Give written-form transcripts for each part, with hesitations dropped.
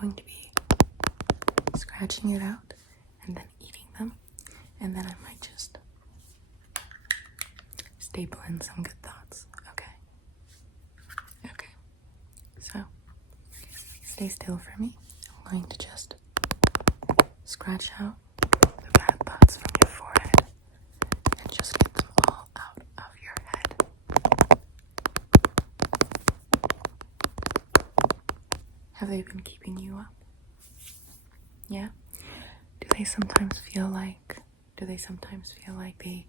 going to be scratching it out and then eating them, and then I might just staple in some good thoughts. Okay, so stay still for me. I'm going to just scratch out the bad thoughts from your forehead and just get them all out of your head. Have they been keeping you up? Yeah? Do they sometimes feel like they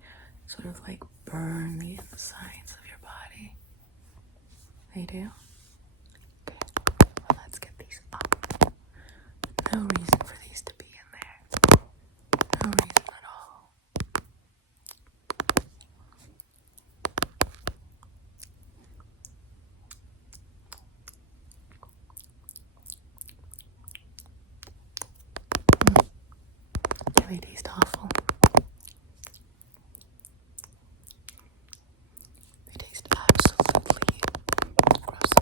sort of like burn the insides of your body? They do? Okay, well, let's get these up. No reason for these to be in there. No reason at all. They taste awful. They taste absolutely gross.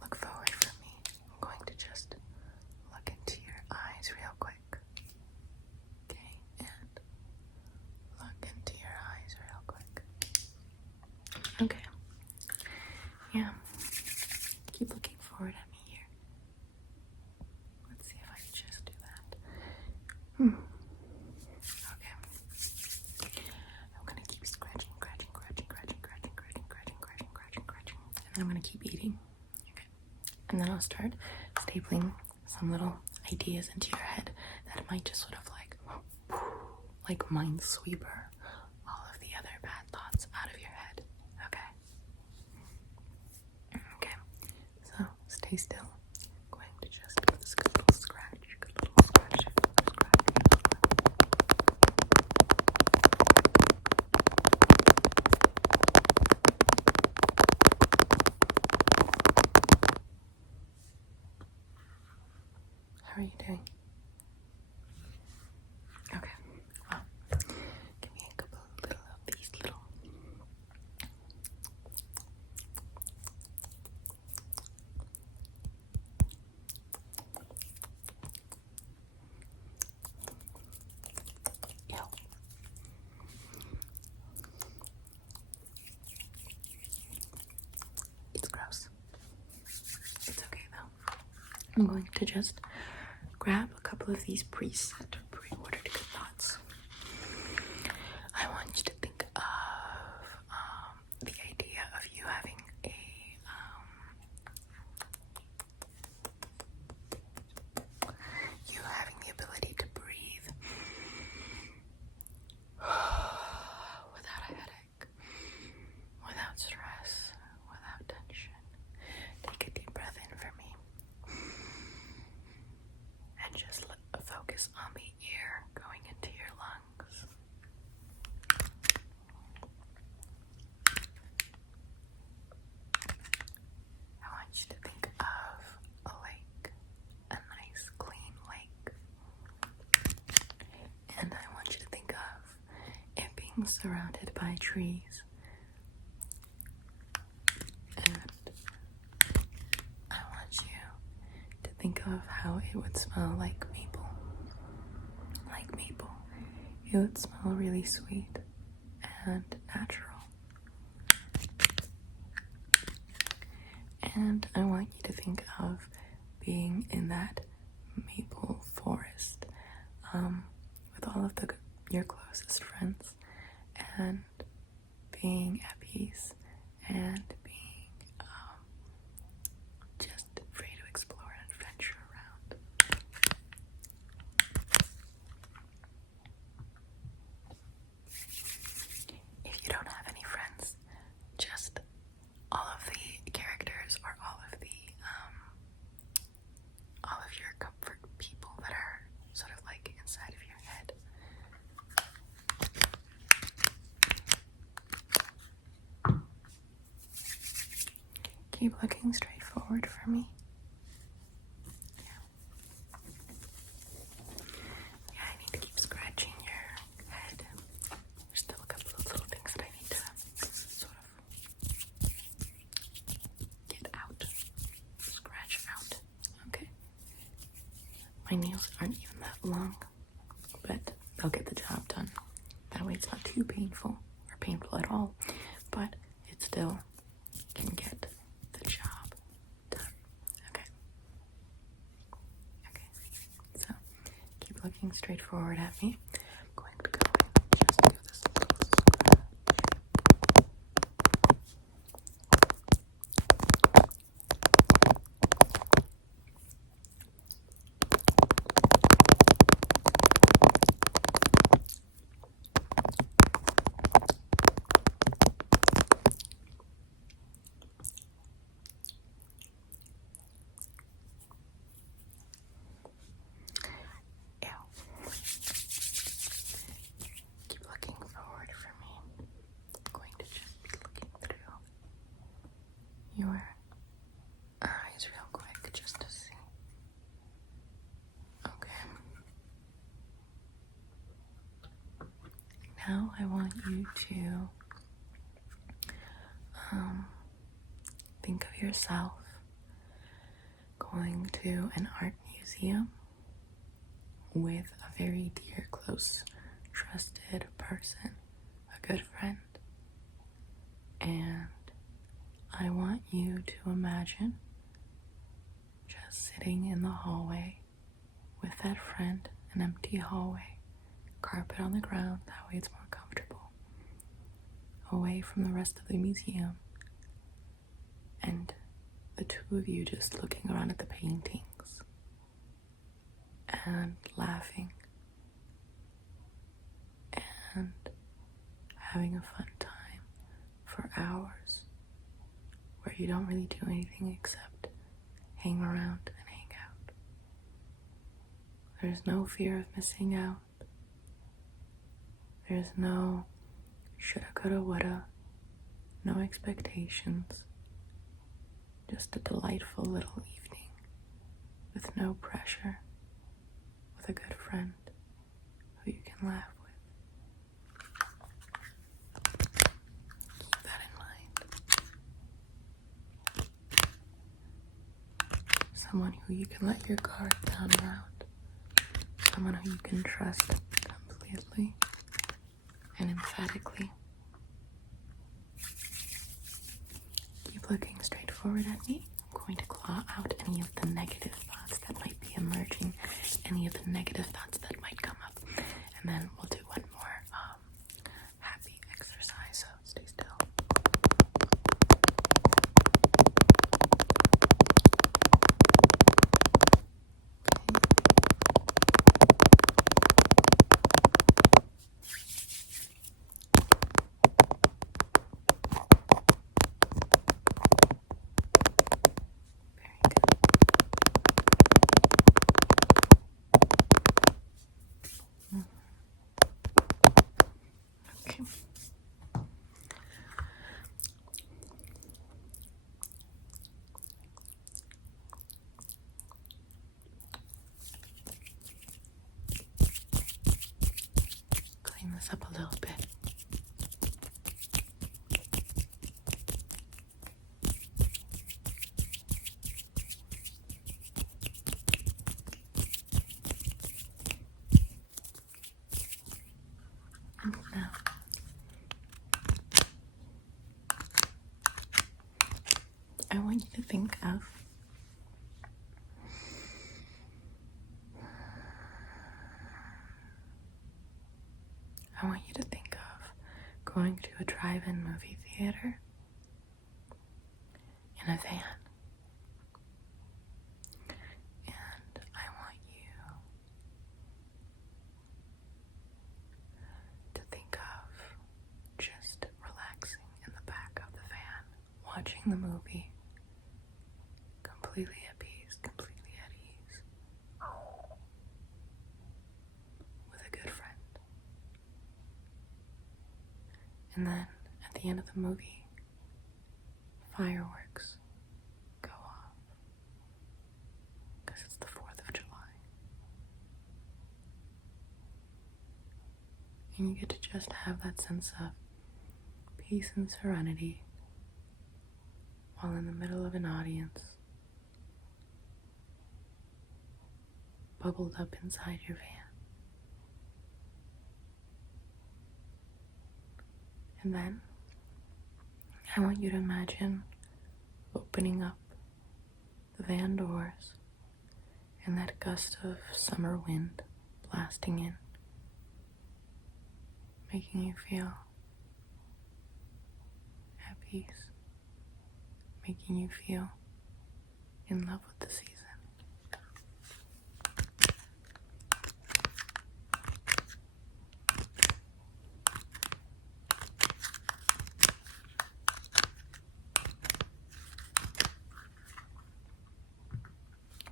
Look forward from me. I'm going to just look into your eyes real quick. Okay, and look into your eyes real quick. Okay. Yeah. Keep looking forward at me here. Let's see if I can just do that. Okay. I'm gonna keep scratching. And then I'm gonna keep eating. Okay. And then I'll start stapling some little ideas into your head that might just sort of like minesweeper all of the other bad thoughts out of your head. Okay, so stay still. I'm going to just give this good little scratch. How are you doing? Okay, well, give me a couple of these little. Ew. It's gross. It's okay though. I'm going to just grab a couple of these preset or pre-ordered good thoughts. I want you to think of the idea of you having the ability to breathe without a headache, without stress, without tension. Take a deep breath in for me. And just focus on the air going into your lungs. I want you to think of a lake, a nice clean lake. And I want you to think of it being surrounded by trees. And I want you to think of how it would smell like maple. It would smell really sweet and natural. And I want you to think of being in that maple forest with all of your closest friends and being at peace and being just free to explore and venture around. If you don't have any friends, just all of the characters or all of your comfort people that are sort of like inside of your head. Keep looking straight forward for me. Yeah. My nails aren't even that long, but they'll get the job done. That way it's not too painful or painful at all, but it still can get the job done. Okay. Okay. So keep looking straight forward at me. I'm going to go and just do this little scratch. Keep looking forward for me. I'm going to just be looking through your eyes real quick just to see. Okay. Now I want you to think of yourself going to an art museum with a very dear, close, trusted person, a good friend. And I want you to imagine just sitting in the hallway with that friend, an empty hallway, carpet on the ground, that way it's more comfortable, away from the rest of the museum, and the two of you just looking around at the paintings and laughing and having a fun time for hours where you don't really do anything except hang around and hang out. There's no fear of missing out. There's no shoulda, coulda, woulda, no expectations. Just a delightful little evening with no pressure, with a good friend who you can laugh with. Keep that in mind. Someone who you can let your guard down around. Someone who you can trust completely and emphatically. Keep looking straight forward at me. I'm going to claw out any of the negative thoughts that might be emerging, any of the negative thoughts that might come up, and then we'll do one more happy exercise, so stay still. Okay. Clean this up a little bit. Now, I want you to think of going to a drive-in movie theater in a van. And I want you to think of just relaxing in the back of the van, watching the movie, completely at peace, completely at ease, with a good friend. And then at the end of the movie, fireworks go off because it's the 4th of July. And you get to just have that sense of peace and serenity while in the middle of an audience, bubbled up inside your van. And then I want you to imagine opening up the van doors and that gust of summer wind blasting in, making you feel at peace, making you feel in love with the season.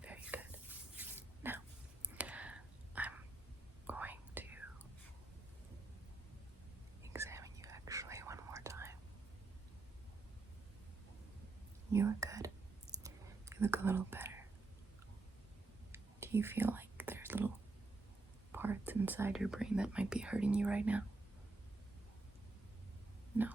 Very good. Now, I'm going to examine you actually one more time. You look good. You look a little better. Do you feel like there's little parts inside your brain that might be hurting you right now? No.